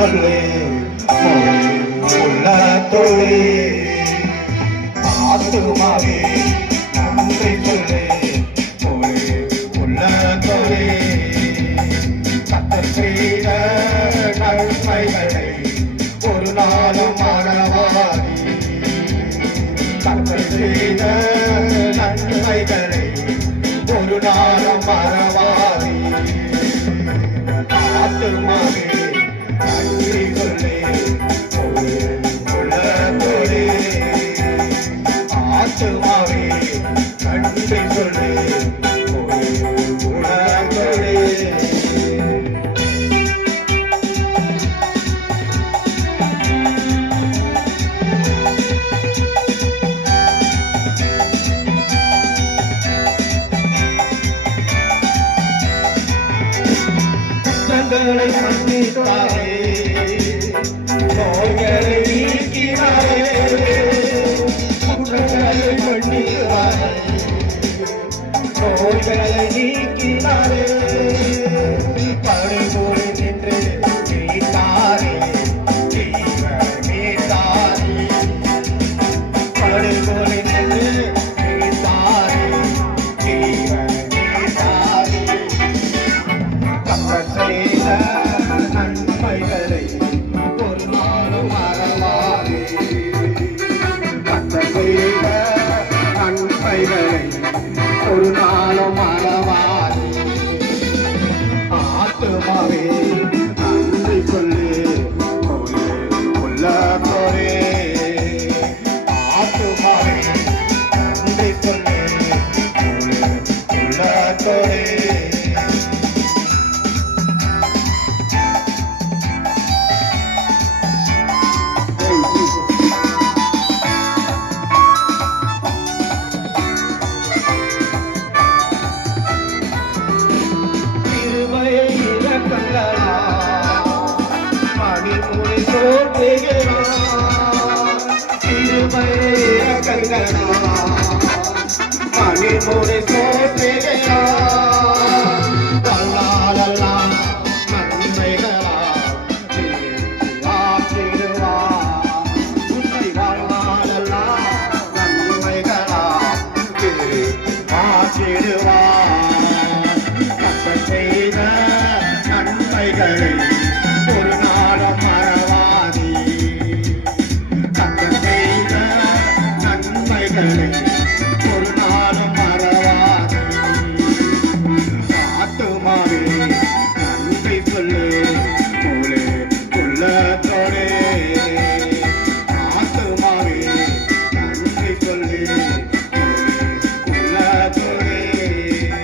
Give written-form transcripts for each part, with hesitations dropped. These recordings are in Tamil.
சொல்லு உள்ளத்தோடு ஆத்துமாவே நன்றி சொல்லு உள்ளத்தோடு கர்த்தர் செய்த நன்மைகளை ஒரு நாளும் மறவாதே கர்த்தர் செய்த நன்மைகளை ஒரு நாளும் மறவாதே ஆத்துமாவே நன்றி சொல்லு உள்ளத்தோடு ஆத்துமாவே நன்றி சொல்லு உள்ளத்தோடு குற்றங்களை மன்னித்தாரே நோய்களை நீக்கினாரே குற்றங்களை மன்னித்தாரே நோய்களை நீக்கினாரே படுகொலை நின்று மீட்டாரே மீட்டாரே படுகொலை நின்று மீட்டாரே மீட்டாரே கர்த்தர் செய்த நன்மைகளை ஒரு நாளும் மறவாதே கர்த்தர் செய்த நன்மைகளை ஒரு நாளும் மறவாதே ஆத்துமாவே நன்றி சொல்லு உள்ளத்தோடே ஆத்துமாவே நன்றி சொல்லு உள்ளத்தோடே மணிமுடி சோற்றுகிறா தல்லாலெல்லாம் நன்மைகளா ஆற்றிடுவா உன்னை வாழ்நாளெல்லாம் நன்மைகளா ஆற்றிடுவா கர்த்தர் செய்த நன்மைகளை ஒரு நாளும் மறவாதே கர்த்தர் செய்த நன்மைகளை ஒரு நாளும் மறவாதே ஆத்துமாவே நன்றி சொல்லு உள்ளத்தோடே ஆத்துமாவே நன்றி சொல்லு உள்ளத்தோடே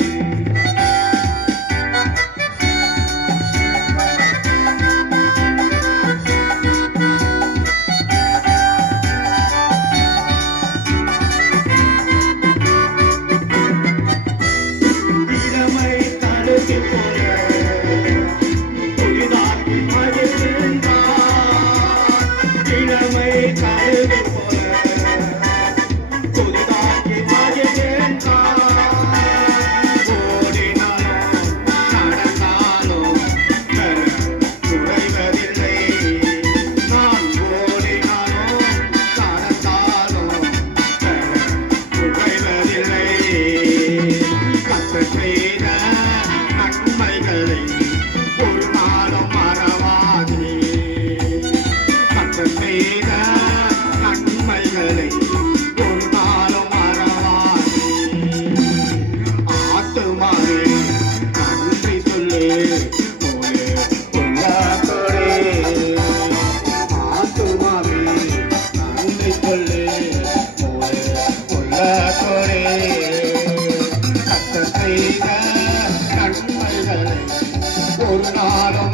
ஒரு நாளும்